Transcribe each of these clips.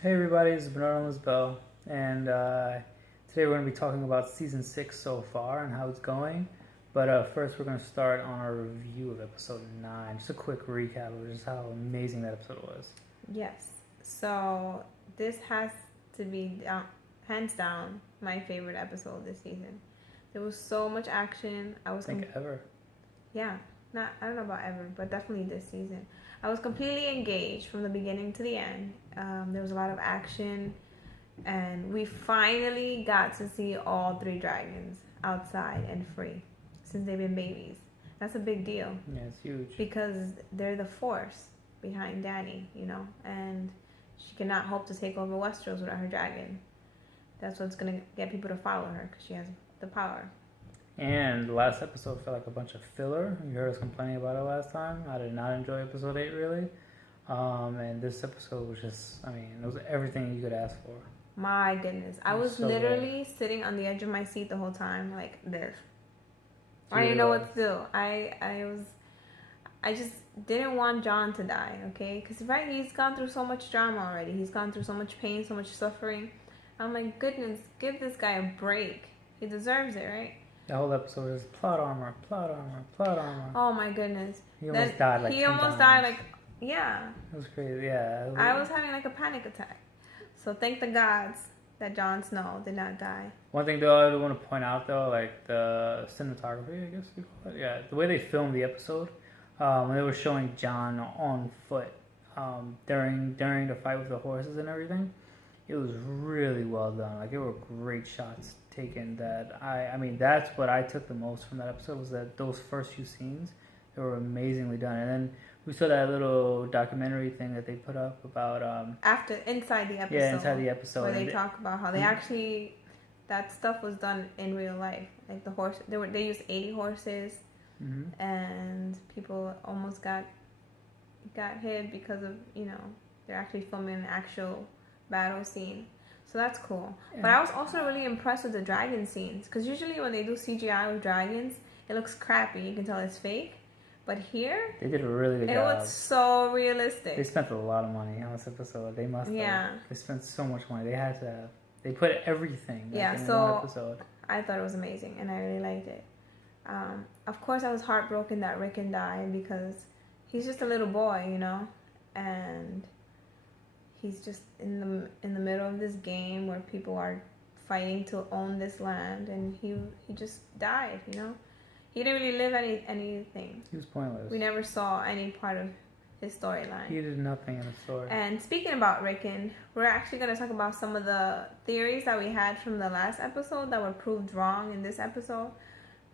Hey everybody, it's Bernard on Bell, and today we're going to be talking about season 6 so far and how it's going. But first, we're going to start on our review of episode 9. Just a quick recap of just how amazing that episode was. Yes. So this has to be hands down my favorite episode this season. There was so much action. I think ever. Yeah. I don't know about ever, but definitely this season. I was completely engaged from the beginning to the end. There was a lot of action, and we finally got to see all 3 dragons outside and free since they've been babies. That's a big deal. Yeah, it's huge. Because they're the force behind Dany, and she cannot hope to take over Westeros without her dragon. That's what's going to get people to follow her, because she has the power. And the last episode felt like a bunch of filler. You heard us complaining about it last time. I did not enjoy episode 8, really. And this episode was just, it was everything you could ask for. My goodness. I was so literally sitting on the edge of my seat the whole time, like this. I didn't know what to do. I just didn't want Jon to die, okay? Because, right, he's gone through so much drama already. He's gone through so much pain, so much suffering. I'm like, goodness, give this guy a break. He deserves it, right? The whole episode is plot armor, plot armor, plot armor. Oh, my goodness. He almost died like 10 times. Yeah. It was crazy, yeah. I was having, like, a panic attack. So, thank the gods that Jon Snow did not die. One thing, though, I want to point out, though, like, the cinematography, I guess you call it. Yeah, the way they filmed the episode, when they were showing Jon on foot during the fight with the horses and everything, it was really well done. Like, it were great shots taken that that's what I took the most from that episode, was that those first few scenes, they were amazingly done. And then we saw that little documentary thing that they put up about inside the episode. Yeah, inside the episode. Where they talk about how they actually, that stuff was done in real life. Like the horse, they used 80 horses, and people almost got hit because of, they're actually filming an actual battle scene. So that's cool. Yeah. But I was also really impressed with the dragon scenes, because usually when they do CGI with dragons, it looks crappy. You can tell it's fake. But here, they did a really good job. It was so realistic. They spent a lot of money on this episode. They must have. Yeah. They spent so much money. They had to have. They put everything in so one episode. I thought it was amazing, and I really liked it. Of course, I was heartbroken that Rickon died, because he's just a little boy, and he's just in the middle of this game where people are fighting to own this land, and he just died, He didn't really live anything. He was pointless. We never saw any part of his storyline. He did nothing in the story. And speaking about Rickon, we're actually going to talk about some of the theories that we had from the last episode that were proved wrong in this episode.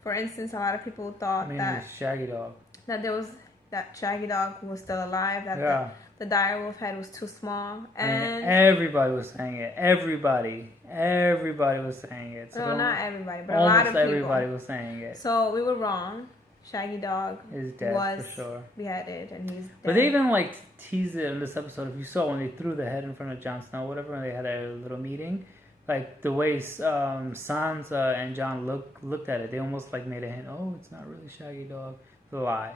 For instance, a lot of people thought that Shaggy Dog. That Shaggy Dog was still alive. That the direwolf head was too small, and everybody was saying it. Everybody was saying it. So not everybody, but a lot of people. Almost everybody was saying it. So we were wrong. Shaggy Dog is dead for sure. Beheaded, and he's dead. But they even teased it in this episode. If you saw when they threw the head in front of Jon Snow, whatever, and they had a little meeting, like the way Sansa and Jon looked at it, they almost made a hint. Oh, it's not really Shaggy Dog. It's a lie.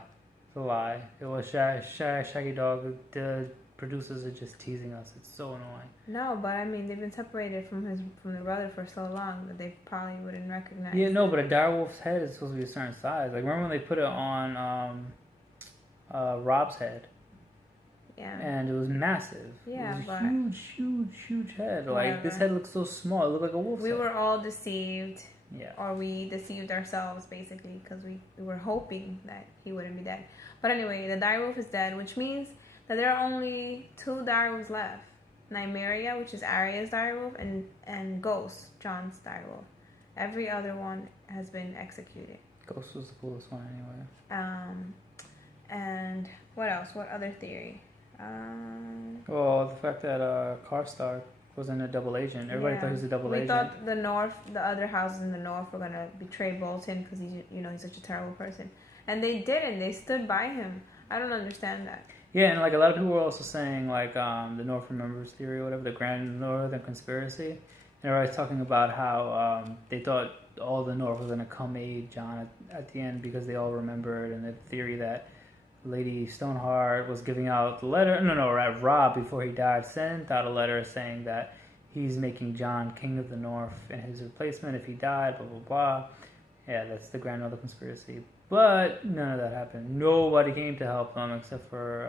It was Shaggy Dog. The producers are just teasing us. It's so annoying. No, but they've been separated from the brother for so long that they probably wouldn't recognize. Yeah, no, but a direwolf's head is supposed to be a certain size. Like, remember when they put it on Rob's head? Yeah. And it was massive. Yeah, it was huge head. Like, this head looked so small. It looked like a wolf's head. We were all deceived. Yeah. Or we deceived ourselves, basically, because we were hoping that he wouldn't be dead. But anyway, the direwolf is dead, which means that there are only 2 direwolves left. Nymeria, which is Arya's direwolf, and Ghost, Jon's direwolf. Every other one has been executed. Ghost was the coolest one anyway. And what else? What other theory? Well, the fact that Karstark wasn't a double agent. Everybody thought he was a double agent. We thought the other houses in the North were going to betray Bolton because he's such a terrible person. And they didn't. They stood by him. I don't understand that. Yeah, and a lot of people were also saying the North Remembers theory or whatever, the Grand Northern Conspiracy. And everybody's talking about how they thought all the North was going to come aid Jon at the end because they all remembered, and the theory that Lady Stoneheart was giving out the letter. No, Rob, before he died, sent out a letter saying that he's making Jon King of the North in his replacement if he died, blah, blah, blah. Yeah, that's the grandmother conspiracy. But none of that happened. Nobody came to help them except for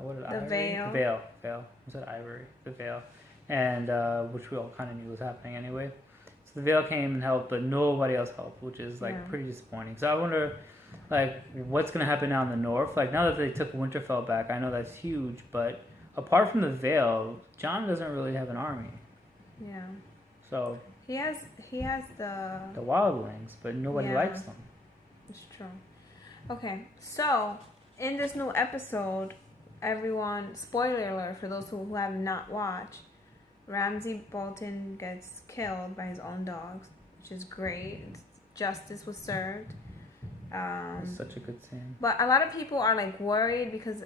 what is it, Ivory? Veil. The Veil. Was it Ivory? The Veil. And which we all kind of knew was happening anyway. So the Veil came and helped, but nobody else helped, which is pretty disappointing. So I wonder, what's going to happen now in the North? Now that they took Winterfell back, I know that's huge, but apart from the Veil, Jon doesn't really have an army. Yeah. So he has the wildlings, but nobody likes them. It's true. Okay, so in this new episode, everyone, spoiler alert for those who have not watched, Ramsay Bolton gets killed by his own dogs, which is great. Justice was served. It's such a good scene. But a lot of people are worried because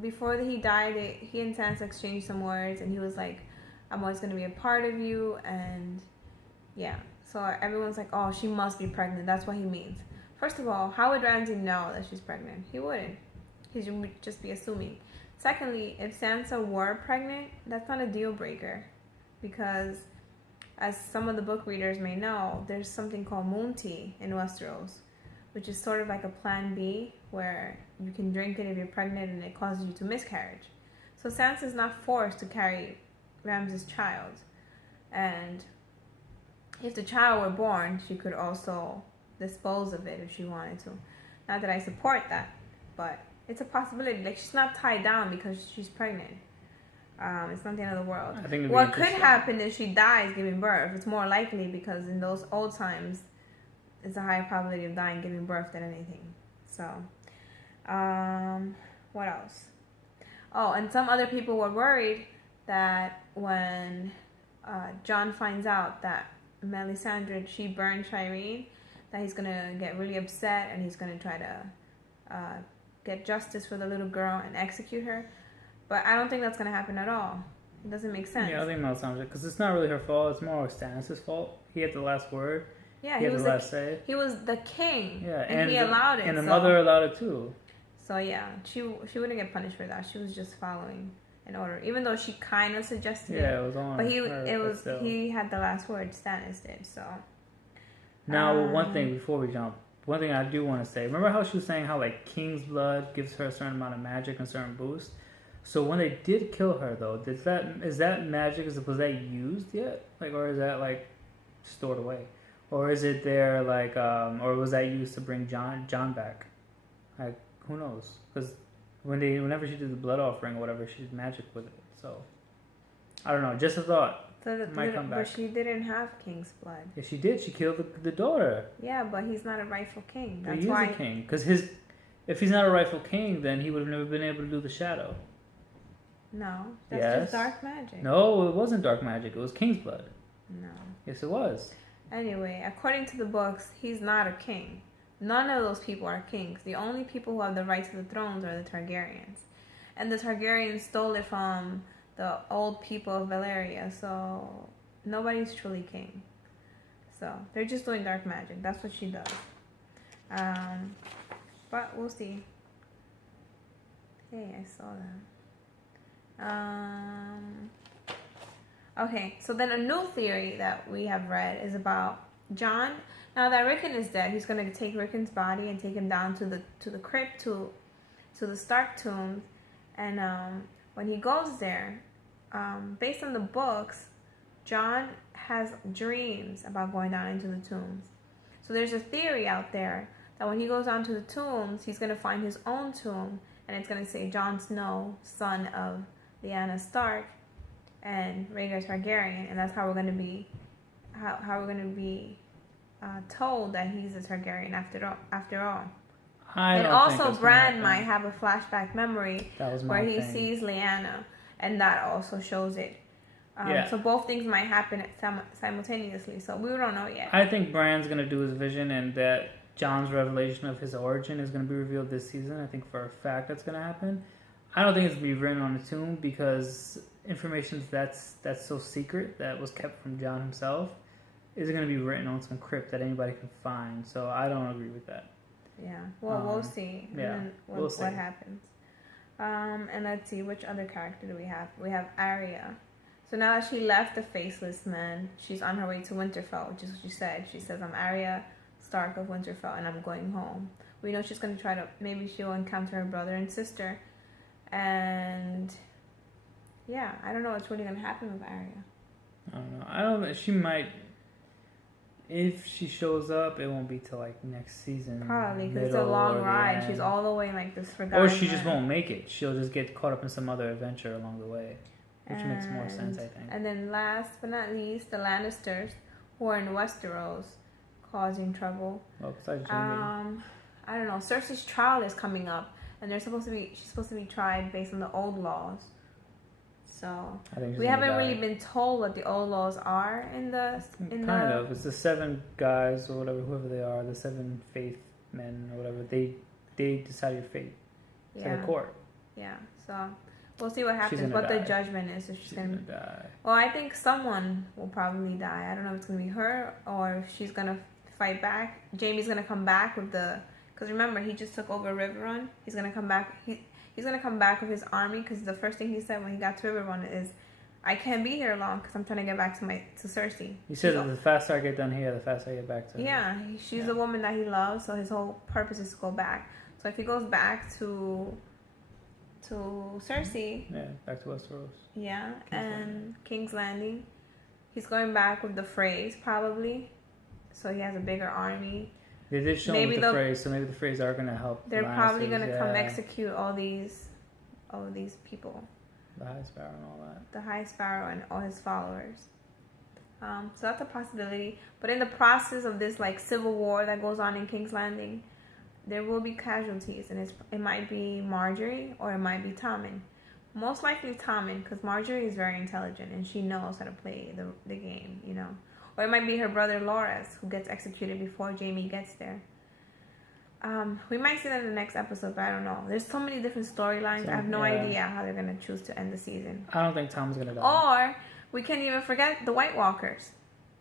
before he died, he and Sansa exchanged some words, and he was like, "I'm always going to be a part of you," and yeah. So everyone's like, "Oh, she must be pregnant. That's what he means." First of all, how would Ramsay know that she's pregnant? He wouldn't. He would just be assuming. Secondly, if Sansa were pregnant, that's not a deal breaker, because as some of the book readers may know, there's something called moon tea in Westeros, which is sort of like a plan B where you can drink it if you're pregnant and it causes you to miscarriage. So Sansa's not forced to carry Ramsay's child. And if the child were born, she could also dispose of it if she wanted to. Not that I support that, but it's a possibility. She's not tied down because she's pregnant. It's not the end of the world. I think what could happen is she dies giving birth. It's more likely because in those old times, it's a higher probability of dying giving birth than anything. So, what else? Oh, and some other people were worried that when Jon finds out that Melisandre, she burned Shireen, that he's going to get really upset and he's going to try to get justice for the little girl and execute her. But I don't think that's going to happen at all. It doesn't make sense. Yeah, I think Melisandre, because it's not really her fault. It's more Stannis' fault. He had the last word. Yeah, he had the last say. He was the king. Yeah, and he allowed it. And the mother allowed it too. So yeah, she wouldn't get punished for that. She was just following an order, even though she kind of suggested it. Yeah, it was on. But he had the last word. Stannis did. So now, one thing before we jump, one thing I do want to say. Remember how she was saying how King's blood gives her a certain amount of magic and a certain boost. So when they did kill her, though, is that magic? Was that used yet? Or is that stored away? Or is it there or was that used to bring Jon back? Who knows? Because whenever she did the blood offering or whatever, she did magic with it. So I don't know. Just a thought. Might come back. But she didn't have king's blood. Yeah, she did. She killed the daughter. Yeah, but he's not a rightful king. That's he is a king. Because if he's not a rightful king, then he would have never been able to do the shadow. No, that's just dark magic. No, it wasn't dark magic. It was king's blood. No. Yes, it was. Anyway, according to the books, he's not a king. None of those people are kings. The only people who have the right to the thrones are the Targaryens. And the Targaryens stole it from the old people of Valyria, so nobody's truly king. So they're just doing dark magic. That's what she does. But we'll see. Hey, I saw that. Okay, so then a new theory that we have read is about Jon. Now that Rickon is dead, he's gonna take Rickon's body and take him down to the crypt to the Stark tombs, and when he goes there, based on the books, Jon has dreams about going down into the tombs. So there's a theory out there that when he goes down to the tombs, he's gonna find his own tomb, and it's gonna say Jon Snow, son of Lyanna Stark and Rhaegar Targaryen, and that's how we're gonna be told that he's a Targaryen after all. And also Bran might have a flashback memory where he sees Lyanna, and that also shows it. So both things might happen simultaneously, so we don't know yet. I think Bran's going to do his vision, and that Jon's revelation of his origin is going to be revealed this season. I think for a fact that's going to happen. I don't think it's going to be written on the tomb, because information that's so secret that was kept from Jon himself is going to be written on some crypt that anybody can find. So I don't agree with that. Yeah. Well, we'll see. Yeah. We'll see what happens. And let's see, which other character do we have? We have Arya. So now that she left the Faceless Men, she's on her way to Winterfell, which is what she said. She says, I'm Arya Stark of Winterfell, and I'm going home. We know she's going to try to, maybe she'll encounter her brother and sister. And, yeah, I don't know what's really going to happen with Arya. I don't know. I don't know. She might... If she shows up, it won't be till like next season. Probably, because it's a long ride. She's all the way in like this forgotten. Or she just won't make it. She'll just get caught up in some other adventure along the way. Which makes more sense, I think. And then last but not least, the Lannisters, who are in Westeros, causing trouble. Well, besides Jaime. I don't know. Cersei's trial is coming up, and she's supposed to be tried based on the old laws. So we haven't really been told what the old laws are kind of. It's the 7 guys or whatever, whoever they are, the 7 faith men or whatever. They decide your fate. It's like a court. Yeah. So we'll see what happens. What the judgment is. If she's gonna die. Well, I think someone will probably die. I don't know if it's gonna be her or if she's gonna fight back. Jaime's gonna come back with because remember he just took over Riverrun. He's gonna come back. He's going to come back with his army because the first thing he said when he got to Riverrun is, I can't be here long because I'm trying to get back to Cersei. He said that the faster I get done here, the faster I get back to her. Yeah, she's the woman that he loves, so his whole purpose is to go back. So if he goes back to Cersei... Yeah, back to Westeros. Yeah, King's Landing. He's going back with the Freys, probably. So he has a bigger army. They did show him with the Freys, so maybe the Freys are going to help. They're probably going to come execute all these people. The High Sparrow and all that. The High Sparrow and all his followers. So that's a possibility. But in the process of this like civil war that goes on in King's Landing, there will be casualties, and it might be Marjorie or it might be Tommen. Most likely Tommen, because Marjorie is very intelligent and she knows how to play the game, you know. Or it might be her brother Loras, who gets executed before Jaime gets there. We might see that in the next episode, but I don't know. There's so many different storylines. I have no idea how they're going to choose to end the season. I don't think Tom's going to die. Or we can't even forget the White Walkers.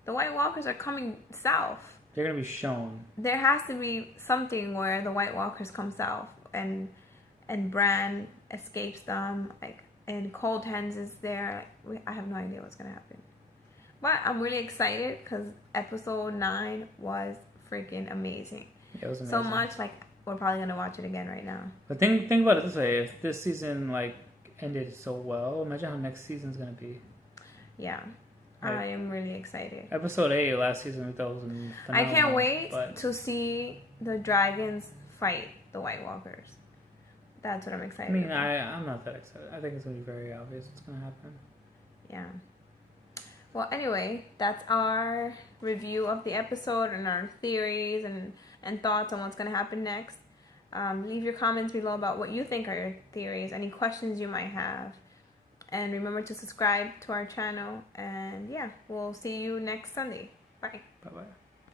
The White Walkers are coming south. They're going to be shown. There has to be something where the White Walkers come south and Bran escapes them, and Cold Hands is there. I have no idea what's going to happen. But I'm really excited because episode 9 was freaking amazing. Yeah, it was amazing. So much, we're probably going to watch it again right now. But think about it this way. If this season, ended so well, imagine how next season's going to be. Yeah. I am really excited. Episode 8 last season, we thought was phenomenal. I can't wait to see the dragons fight the White Walkers. That's what I'm excited about. I'm not that excited. I think it's going to be very obvious what's going to happen. Yeah. Well, anyway, that's our review of the episode and our theories and thoughts on what's going to happen next. Leave your comments below about what you think are your theories, any questions you might have. And remember to subscribe to our channel. And yeah, we'll see you next Sunday. Bye. Bye-bye.